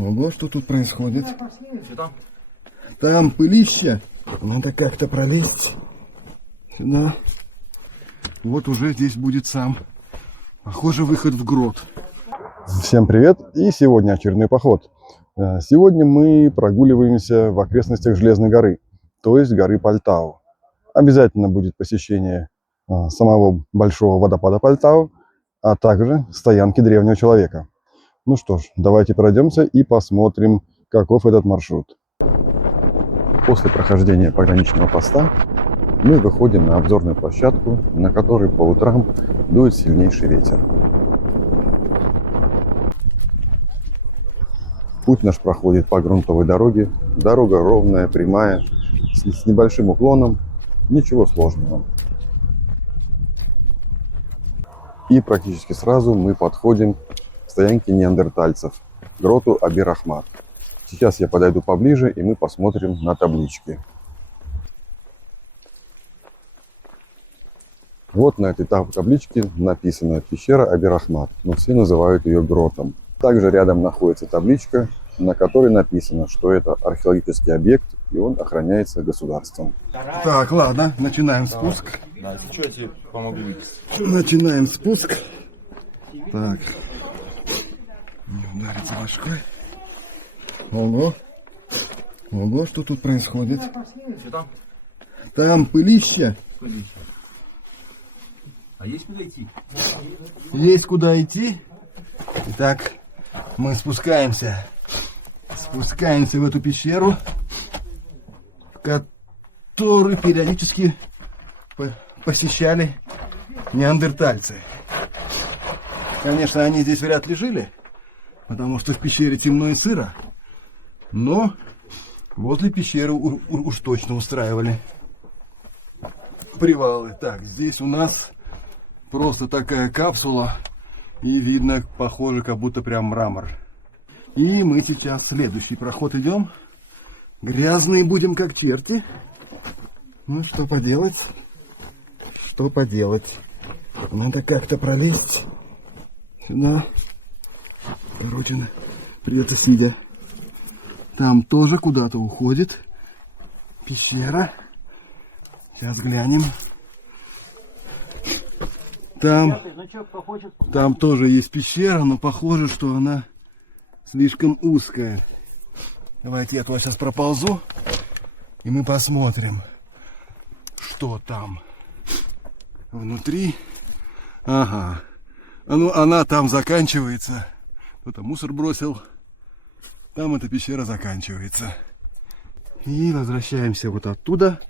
Ого, что тут происходит? Там пылище. Надо как-то пролезть сюда. Вот уже здесь будет сам, похоже, выход в грот. Всем привет! И сегодня очередной поход. Сегодня мы прогуливаемся в окрестностях Железной горы, то есть горы Пальтау. Обязательно будет посещение самого большого водопада Пальтау, а также стоянки древнего человека. Ну что ж, давайте пройдемся и посмотрим, каков этот маршрут. После прохождения пограничного поста мы выходим на обзорную площадку, на которой по утрам дует сильнейший ветер. Путь наш проходит по грунтовой дороге. Дорога ровная, прямая, с небольшим уклоном. Ничего сложного. И практически сразу мы подходим к стоянке неандертальцев, гроту Аби-Рахмат. Сейчас я подойду поближе, и мы посмотрим на таблички. Вот на этой табличке написано «Пещера Аби-Рахмат», но все называют ее гротом. Также рядом находится табличка, на которой написано, что это археологический объект, и он охраняется государством. Так, ладно, начинаем спуск. Да, если что, я тебе помогу вылезть. Начинаем спуск. Так. Не удариться башкой. Ого. Ого, что тут происходит? Что там? Там пылище. А есть куда идти? Есть куда идти. Итак, мы спускаемся. Спускаемся в эту пещеру, которую периодически посещали неандертальцы. Конечно, они здесь вряд ли жили, потому что в пещере темно и сыро. Но возле пещеры уж точно устраивали привалы. Так, здесь у нас просто такая капсула. И видно, похоже, как будто прям мрамор. И мы сейчас в следующий проход идем. Грязные будем, как черти. Ну, что поделать? Что поделать? Надо как-то пролезть сюда. Короче, придется сидя. Там тоже куда-то уходит пещера. Сейчас глянем. Там тоже есть пещера, но похоже, что она слишком узкая. Давайте я туда сейчас проползу, и мы посмотрим, что там внутри. Ага. Ну, она там заканчивается. Кто-то мусор бросил. Там эта пещера заканчивается. И возвращаемся вот оттуда.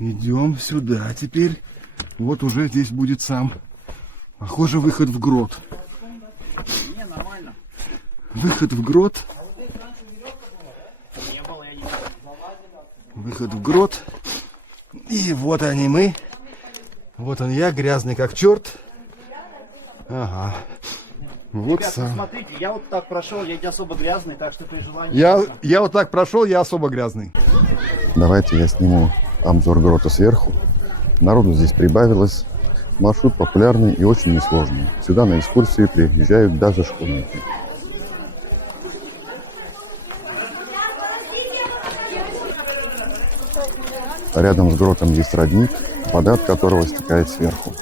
Идем сюда теперь. Вот уже здесь будет сам, похоже, выход в грот. Не, нормально. Выход в грот. Выход в грот. И вот они мы. Вот он я, грязный как черт. Ага. Вот Ребята, сам. смотрите, я вот так прошел, я не особо грязный, так что при желании... Я вот так прошел, я особо грязный. Давайте я сниму обзор грота сверху. Народу здесь прибавилось. Маршрут популярный и очень несложный. Сюда на экскурсии приезжают даже школьники. Рядом с гротом есть родник, вода от которого стекает сверху.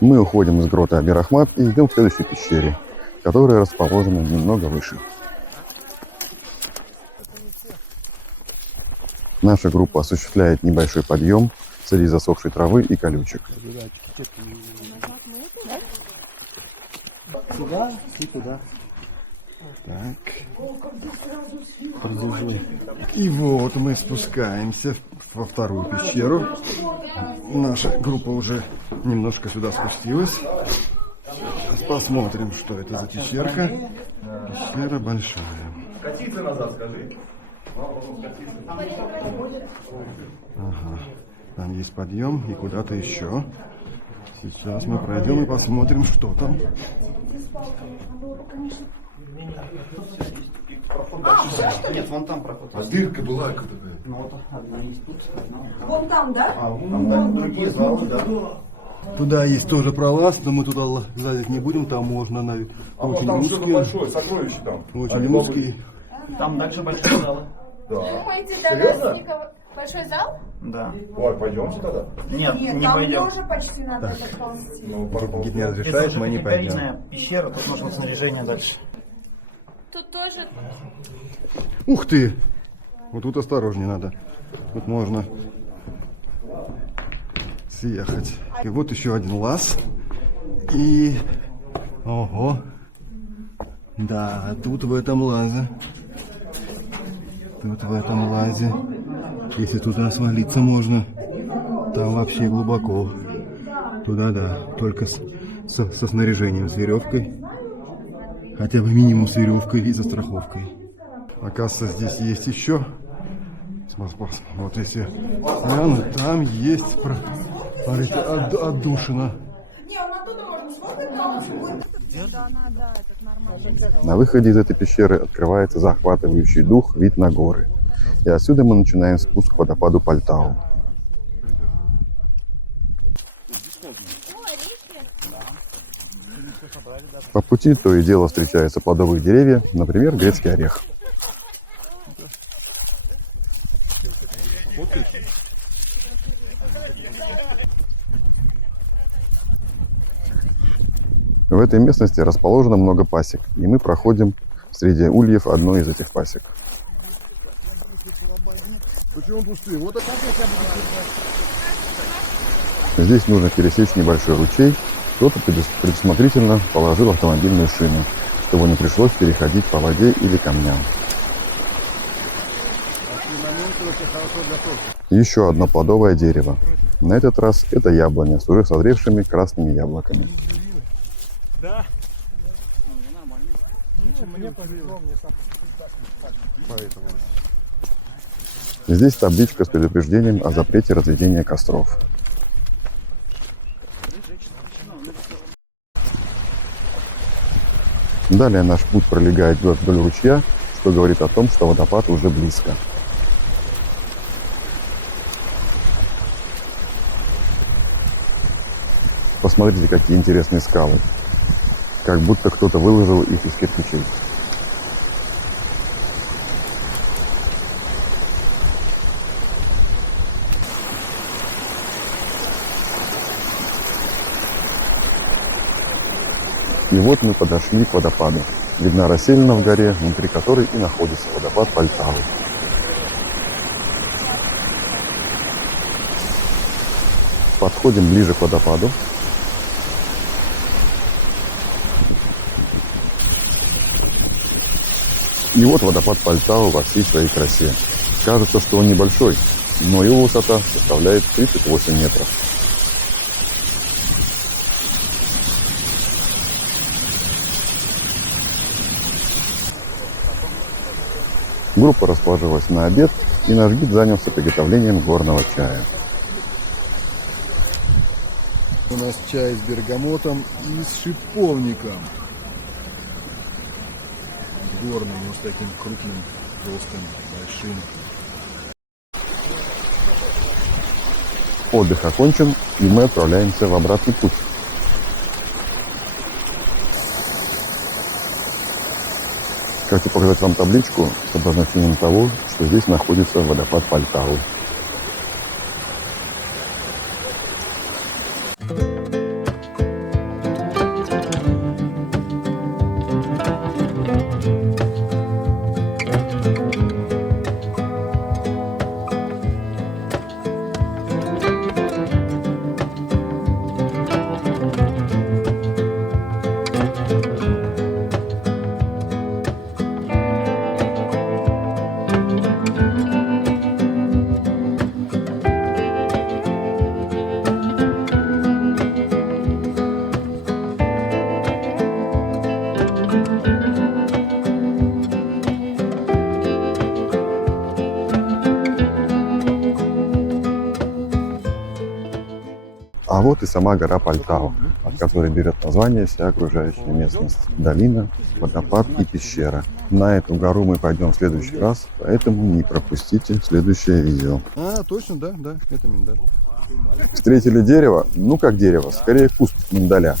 Мы уходим из грота Аби-Рахмат и идем к следующей пещере, которая расположена немного выше. Наша группа осуществляет небольшой подъем среди засохшей травы и колючек. Сюда и туда. Так. Продолжу. И вот мы спускаемся во вторую пещеру. Наша группа уже немножко сюда спустилась. Сейчас посмотрим, что это за пещерка. Пещера большая. Катиться назад, скажи. Ага. Там есть подъем и куда-то еще. Сейчас мы пройдем и посмотрим, что там. Нет, вон там проход. А дырка была какая-то. Ну вот одна есть тут, одна. Вон там, да? А вон там другие залы, да. Туда есть тоже пролаз, но мы туда лазить не будем, там можно на А вот очень там что-то узкий. большое, сокровище там. Очень узкий. Там дальше большой зал. Да. Думаете, до Серьезно? нас никого... Большой зал? Да. Ой, пойдемте тогда. Нет, Нет, не там пойдем. тоже почти надо доползти. Ну, Гид не Это разрешает, уже мы не пойдем. категорийная пещера, тут нужно снаряжение дальше. Тут тоже... Ух ты! Вот тут осторожнее надо. Тут можно съехать. И вот еще один лаз. И... Ого! Да, тут в этом лазе. Тут в этом лазе. Если туда свалиться можно, там вообще глубоко. Туда да, только со снаряжением, с веревкой. Хотя бы минимум с веревкой и со страховкой. Оказывается, здесь есть еще. Вот если глянуть, там есть смотрите, отдушина. На выходе из этой пещеры открывается захватывающий дух вид на горы. И отсюда мы начинаем спуск к водопаду Пальтау. По пути то и дело встречаются плодовые деревья, например, грецкий орех. В этой местности расположено много пасек, и мы проходим среди ульев одной из этих пасек. Почему пустые? Вот Здесь нужно пересечь небольшой ручей. Кто-то предусмотрительно положил автомобильную шину, чтобы не пришлось переходить по воде или камням. Еще одно плодовое дерево. На этот раз это яблоня с уже созревшими красными яблоками. Здесь табличка с предупреждением о запрете разведения костров. Далее наш путь пролегает вдоль ручья, что говорит о том, что водопад уже близко. Посмотрите, какие интересные скалы. Как будто кто-то выложил их из кирпичей. И вот мы подошли к водопаду. Видна расселена в горе, внутри которой и находится водопад Пальтау. Подходим ближе к водопаду. И вот водопад Пальтау во всей своей красе. Кажется, что он небольшой, но его высота составляет 38 метров. Группа расположилась на обед, и наш гид занялся приготовлением горного чая. у нас чай с бергамотом и с шиповником. Горным, вот таким крупным, толстым, большим. Отдых окончен, и мы отправляемся в обратный путь. Хочу показать вам табличку с обозначением того, что здесь находится водопад Пальтау. А вот и сама гора Пальтау. от которой берет название вся окружающая местность. Долина, водопад и пещера. На эту гору мы пойдем в следующий раз, поэтому не пропустите следующее видео. А, точно, да, это миндаль. Встретили дерево, ну как дерево, скорее куст миндаля.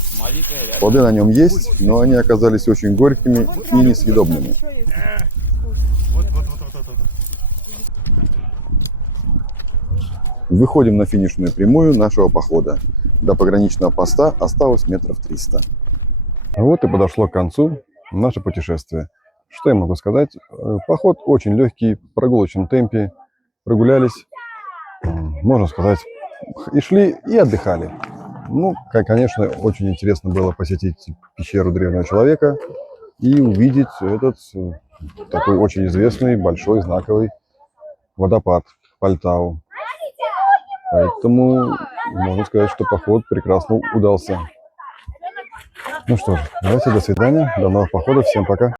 Плоды на нем есть, но они оказались очень горькими и несъедобными. Выходим на финишную прямую нашего похода. До пограничного поста осталось метров 300. Вот и подошло к концу наше путешествие. Что я могу сказать? Поход очень легкий, в прогулочном темпе. Прогулялись, можно сказать, и шли, и отдыхали. Ну, конечно, очень интересно было посетить пещеру древнего человека и увидеть этот такой очень известный, большой, знаковый водопад Пальтау. Поэтому можно сказать, что поход прекрасно удался. Ну что ж, давайте до свидания, до новых походов, всем пока.